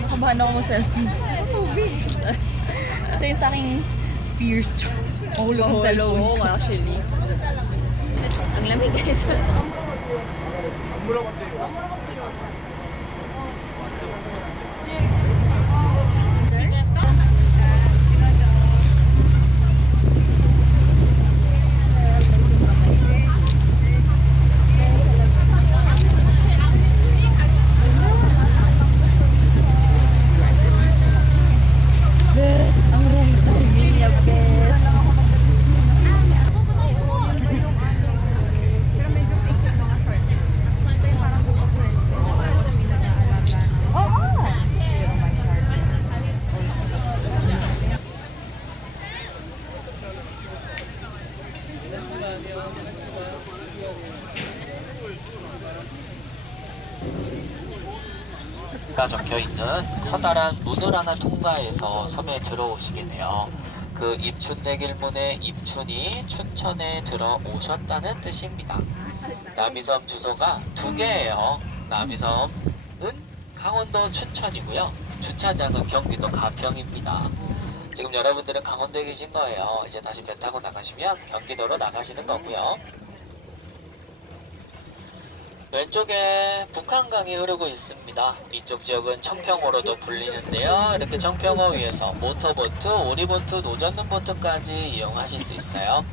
Nakabahan ako mag-selfie. Tubig. Kasi yung sa aking fears. Mahulog ang cellphone ko. Actually. Ang lamig guys. 가 적혀있는 커다란 문을 하나 통과해서 섬에 들어오시게 돼요. 그 입춘대길문의 입춘이 춘천에 들어오셨다는 뜻입니다. 남이섬 주소가 두 개예요. 남이섬은 강원도 춘천이고요. 주차장은 경기도 가평입니다. 지금 여러분들은 강원도에 계신 거예요. 이제 다시 배 타고 나가시면 경기도로 나가시는 거고요. 왼쪽에 북한강이 흐르고 있습니다. 이쪽 지역은 청평호로도 불리는데요. 이렇게 청평호 위에서 모터보트, 오리보트, 노젓는보트까지 이용하실 수 있어요.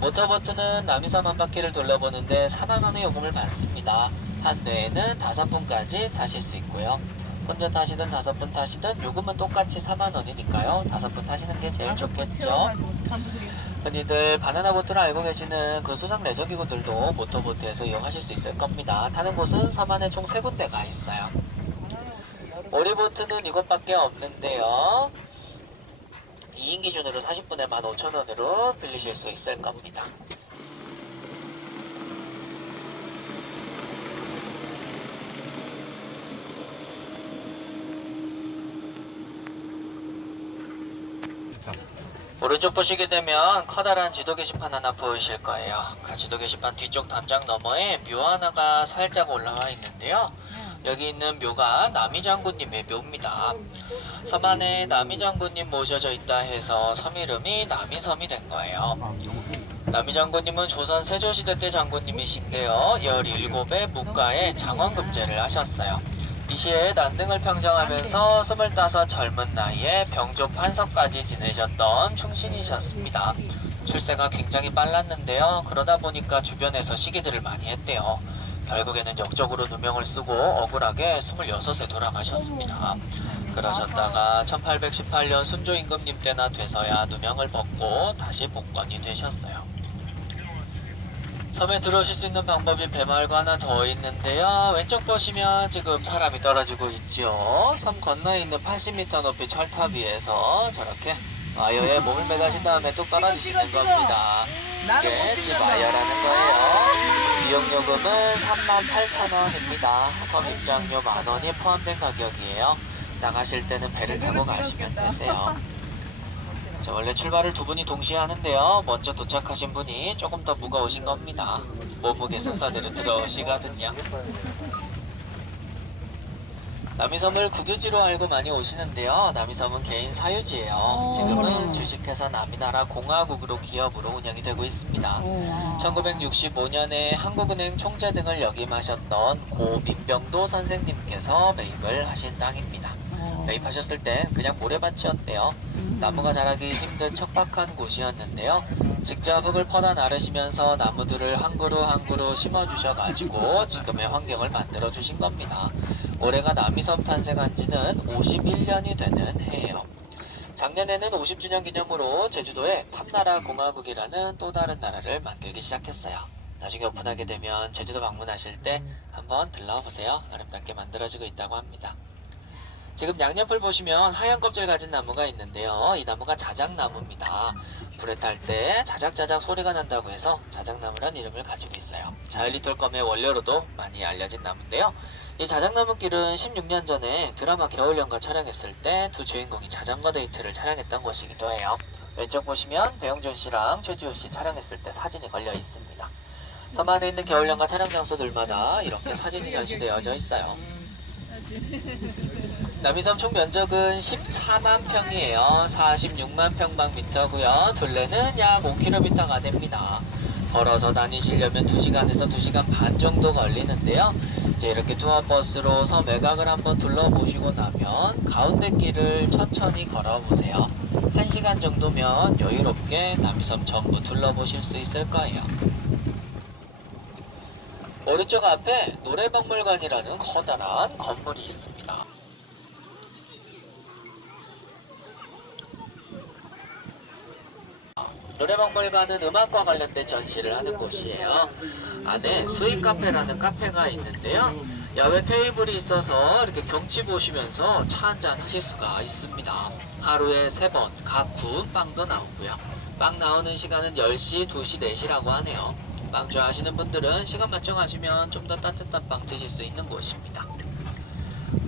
모터보트는 남이섬 한 바퀴를 돌려보는데 4만원의 요금을 받습니다. 한 대에는 5분까지 타실 수 있고요. 혼자 타시든 5분 타시든 요금은 똑같이 4만원이니까요. 5분 타시는 게 제일 좋겠죠. 흔히들 바나나 보트를 알고 계시는 그 수상 레저기구들도 모터보트에서 이용하실 수 있을 겁니다. 타는 곳은 섬 안에 총 3군데가 있어요. 오리보트는 이곳밖에 없는데요. 2인 기준으로 40분에 15,000원으로 빌리실 수 있을 겁니다. 오른쪽 보시게 되면 커다란 지도 게시판 하나 보이실 거예요. 그 지도 게시판 뒤쪽 담장 너머에 묘 하나가 살짝 올라와 있는데요. 여기 있는 묘가 남이장군님의 묘입니다. 섬 안에 남이장군님 모셔져 있다 해서 섬 이름이 남이섬이 된 거예요. 남이장군님은 조선 세조시대 때 장군님이신데요. 17의 묵가에 장원급제를 하셨어요. 이 시에 난등을 평정하면서 25 젊은 나이에 병조 판서까지 지내셨던 충신이셨습니다. 출세가 굉장히 빨랐는데요. 그러다 보니까 주변에서 시기들을 많이 했대요. 결국에는 역적으로 누명을 쓰고 억울하게 26에 돌아가셨습니다. 그러셨다가 1818년 순조 임금님 때나 돼서야 누명을 벗고 다시 복권이 되셨어요. 섬에 들어오실 수 있는 방법이 배말고 하나 더 있는데요. 왼쪽 보시면 지금 사람이 떨어지고 있죠. 섬 건너에 있는 80m 높이 철탑 위에서 저렇게 와이어에 몸을 매다신 다음에 뚝 떨어지시는 겁니다. 이게 집 와이어라는 거예요. 이용요금은 38,000원입니다. 섬 입장료 만원이 포함된 가격이에요. 나가실 때는 배를 타고 가시면 되세요. 자, 원래 출발을 두 분이 동시에 하는데요. 먼저 도착하신 분이 조금 더 무거우신 겁니다. 몸무게 순서대로 들어오시거든요. 남이섬을 국유지로 알고 많이 오시는데요. 남이섬은 개인 사유지예요. 지금은 주식회사 남이나라 공화국으로 기업으로 운영이 되고 있습니다. 1965년에 한국은행 총재 등을 역임하셨던 고 민병도 선생님께서 매입을 하신 땅입니다. 매입하셨을 땐 그냥 모래밭이었대요. 나무가 자라기 힘든 척박한 곳이었는데요. 직접 흙을 퍼다 나르시면서 나무들을 한 그루 한 그루 심어주셔가지고 지금의 환경을 만들어주신 겁니다. 올해가 남이섬 탄생한 지는 51년이 되는 해예요. 작년에는 50주년 기념으로 제주도에 탐나라 공화국이라는 또 다른 나라를 만들기 시작했어요. 나중에 오픈하게 되면 제주도 방문하실 때 한번 들러보세요. 아름답게 만들어지고 있다고 합니다. 지금 양옆을 보시면 하얀 껍질 가진 나무가 있는데요. 이 나무가 자작나무입니다. 불에 탈 때 자작자작 소리가 난다고 해서 자작나무란 이름을 가지고 있어요. 자일리톨컴의 원료로도 많이 알려진 나무인데요. 이 자작나무길은 16년 전에 드라마 겨울연가 촬영했을 때 두 주인공이 자전거 데이트를 촬영했던 곳이기도 해요. 왼쪽 보시면 배용준 씨랑 최지우 씨 촬영했을 때 사진이 걸려 있습니다. 섬 안에 있는 겨울연가 촬영 장소들마다 이렇게 사진이 전시되어져 있어요. 남이섬 총 면적은 14만 평이에요. 46만 평방미터고요. 둘레는 약 5km가 됩니다. 걸어서 다니시려면 2시간에서 2시간 반 정도 걸리는데요. 이제 이렇게 투어버스로 섬 외곽을 한번 둘러보시고 나면 가운데 길을 천천히 걸어보세요. 1시간 정도면 여유롭게 남이섬 전부 둘러보실 수 있을 거예요. 오른쪽 앞에 노래박물관이라는 커다란 건물이 있습니다. 노래박물관은 음악과 관련된 전시를 하는 곳이에요. 안에 스윗 카페라는 카페가 있는데요. 야외 테이블이 있어서 이렇게 경치 보시면서 차 한잔 하실 수가 있습니다. 하루에 3번 각 구운 빵도 나오고요. 빵 나오는 시간은 10시, 2시, 4시라고 하네요. 빵 좋아하시는 분들은 시간 맞춰 가시면 좀 더 따뜻한 빵 드실 수 있는 곳입니다.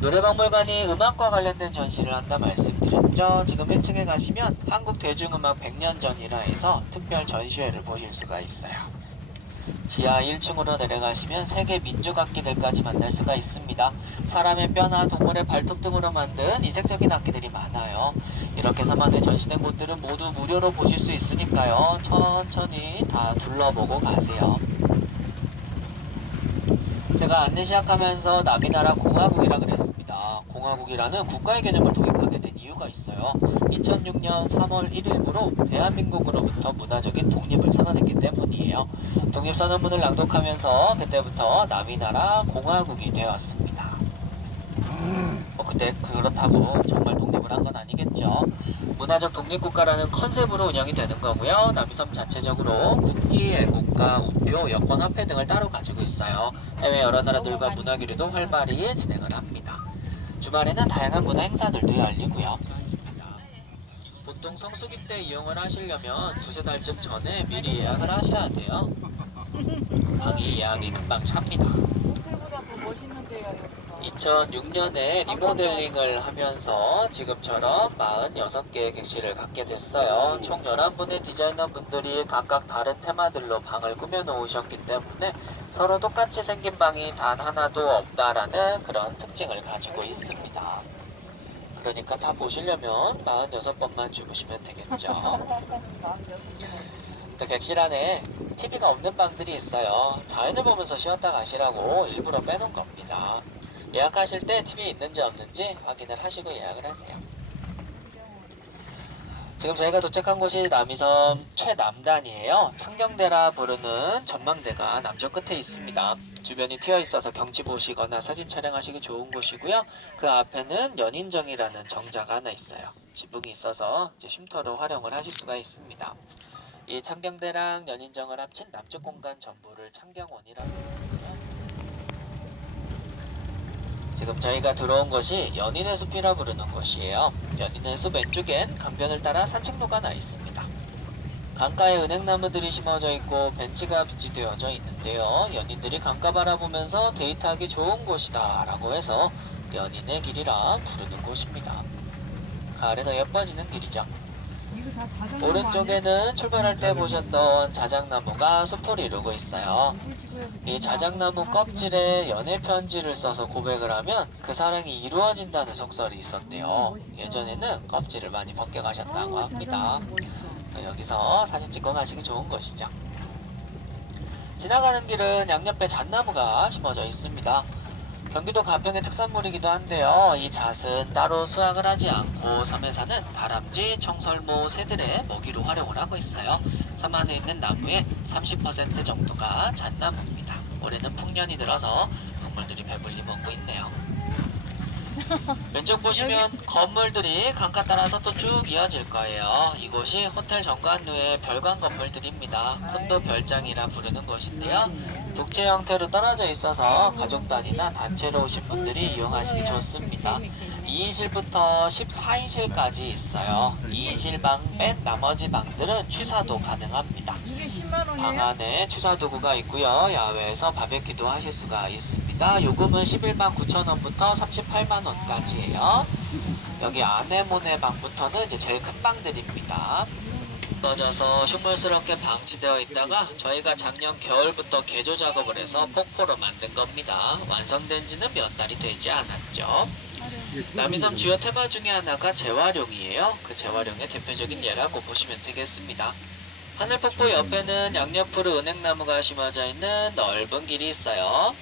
노래박물관이 음악과 관련된 전시를 한다 말씀드렸죠. 지금 1층에 가시면 한국 대중음악 100년 전이라 해서 특별 전시회를 보실 수가 있어요. 지하 1층으로 내려가시면 세계 민족악기들까지 만날 수가 있습니다. 사람의 뼈나 동물의 발톱 등으로 만든 이색적인 악기들이 많아요. 이렇게 섬 안에 전시된 곳들은 모두 무료로 보실 수 있으니까요. 천천히 다 둘러보고 가세요. 제가 안내 시작하면서 남이나라 공화국이라 그랬습니다. 공화국이라는 국가의 개념을 도입하게 된 이유가 있어요. 2006년 3월 1일부로 대한민국으로부터 문화적인 독립을 선언했기 때문이에요. 독립선언문을 낭독하면서 그때부터 남이나라 공화국이 되었습니다. 근데 그렇다고 정말 독립을 한 건 아니겠죠. 문화적 독립국가라는 컨셉으로 운영이 되는 거고요. 남이섬 자체적으로 국기, 애국가, 우표, 여권, 화폐 등을 따로 가지고 있어요. 해외 여러 나라들과 문화교류도 활발히 진행을 합니다. 주말에는 다양한 문화 행사들도 열리고요. 보통 성수기 때 이용을 하시려면 2-3달쯤 전에 미리 예약을 하셔야 돼요. 방이 예약이 금방 찹니다. 2006년에 리모델링을 하면서 지금처럼 46개의 객실을 갖게 됐어요. 총 11분의 디자이너분들이 각각 다른 테마들로 방을 꾸며 놓으셨기 때문에 서로 똑같이 생긴 방이 단 하나도 없다라는 그런 특징을 가지고 있습니다. 그러니까 다 보시려면 46번만 주무시면 되겠죠. 또 객실 안에 TV가 없는 방들이 있어요. 자연을 보면서 쉬었다 가시라고 일부러 빼놓은 겁니다. 예약하실 때 TV 있는지 없는지 확인을 하시고 예약을 하세요. 지금 저희가 도착한 곳이 남이섬 최남단이에요. 창경대라 부르는 전망대가 남쪽 끝에 있습니다. 주변이 트여 있어서 경치 보시거나 사진 촬영하시기 좋은 곳이고요. 그 앞에는 연인정이라는 정자가 하나 있어요. 지붕이 있어서 이제 쉼터로 활용을 하실 수가 있습니다. 이 창경대랑 연인정을 합친 남쪽 공간 전부를 창경원이라고 부르는데요. 지금 저희가 들어온 곳이 연인의 숲이라 부르는 곳이에요. 연인의 숲 왼쪽엔 강변을 따라 산책로가 나 있습니다. 강가에 은행나무들이 심어져 있고 벤치가 비치되어져 있는데요. 연인들이 강가 바라보면서 데이트하기 좋은 곳이다 라고 해서 연인의 길이라 부르는 곳입니다. 가을에 더 예뻐지는 길이죠. 오른쪽에는 출발할 때 보셨던 자작나무가 숲을 이루고 있어요. 이 자작나무 껍질에 연애 편지를 써서 고백을 하면 그 사랑이 이루어진다는 속설이 있었대요. 예전에는 껍질을 많이 벗겨 가셨다고 합니다. 여기서 사진 찍고 가시기 좋은 곳이죠. 지나가는 길은 양옆에 잣나무가 심어져 있습니다. 경기도 가평의 특산물이기도 한데요. 이 잣은 따로 수확을 하지 않고 섬에 사는 다람쥐, 청설모, 새들의 먹이로 활용을 하고 있어요. 섬 안에 있는 나무의 30% 정도가 잣나무입니다. 올해는 풍년이 들어서 동물들이 배불리 먹고 있네요. 왼쪽 보시면 건물들이 강가 따라서 또 쭉 이어질 거예요. 이곳이 호텔 정관루의 별관 건물들입니다. 콘도 별장이라 부르는 곳인데요. 독채 형태로 떨어져 있어서 가족 단위나 단체로 오신 분들이 이용하시기 좋습니다. 2인실부터 14인실까지 있어요. 2인실 방 뺀 나머지 방들은 취사도 가능합니다. 방 안에 취사 도구가 있고요. 야외에서 바베큐도 하실 수가 있습니다. 요금은 11만 9천원부터 38만원까지예요. 여기 아네모네 방부터는 이제 제일 큰 방들입니다. 뚝뚝 떠져서 흉물스럽게 방치되어 있다가 저희가 작년 겨울부터 개조 작업을 해서 폭포로 만든 겁니다. 완성된 지는 몇 달이 되지 않았죠. 남이섬 주요 테마 중에 하나가 재활용이에요. 그 재활용의 대표적인 예라고 보시면 되겠습니다. 하늘폭포 옆에는 양옆으로 은행나무가 심어져 있는 넓은 길이 있어요.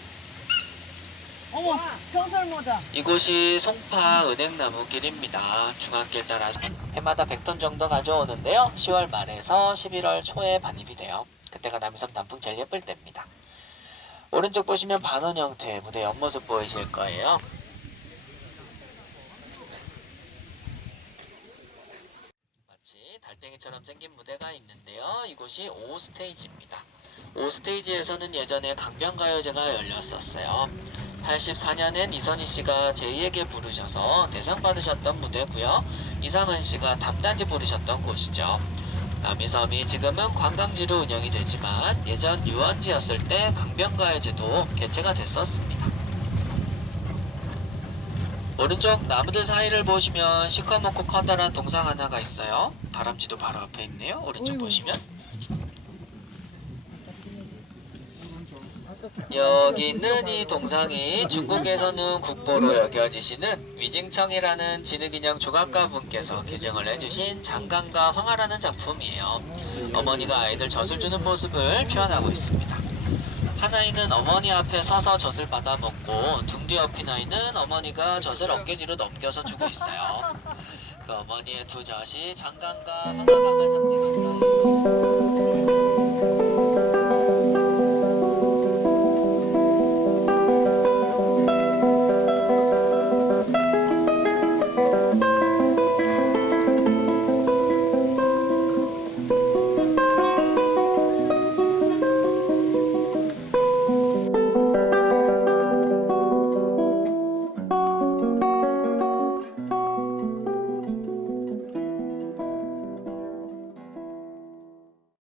어머, 청설모자. 이곳이 송파 은행나무 길입니다. 중앙길 따라서 해마다 100톤 정도 가져오는데요. 10월 말에서 11월 초에 반입이 돼요. 그때가 남이섬 단풍 제일 예쁠 때입니다. 오른쪽 보시면 반원 형태의 무대 옆모습 보이실 거예요. 마치 달팽이처럼 생긴 무대가 있는데요. 이곳이 5스테이지입니다. 5스테이지에서는 예전에 강변가요제가 열렸었어요. 84년엔 이선희 씨가 제이에게 부르셔서 대상 받으셨던 무대고요. 이상은 씨가 담단지 부르셨던 곳이죠. 남이섬이 지금은 관광지로 운영이 되지만 예전 유원지였을 때 강변가요제도 개최가 됐었습니다. 오른쪽 나무들 사이를 보시면 시커멓고 커다란 동상 하나가 있어요. 다람쥐도 바로 앞에 있네요. 오른쪽 보시면 여기 있는 이 동상이 중국에서는 국보로 여겨지시는 위징청이라는 진흙인형 조각가 분께서 개정을 해주신 장강과 황하라는 작품이에요. 어머니가 아이들 젖을 주는 모습을 표현하고 있습니다. 한 아이는 어머니 앞에 서서 젖을 받아 먹고 등 뒤 옆인 아이는 어머니가 젖을 어깨 뒤로 넘겨서 주고 있어요. 그 어머니의 두 젖이 장강과 황하강을 상징한다 해서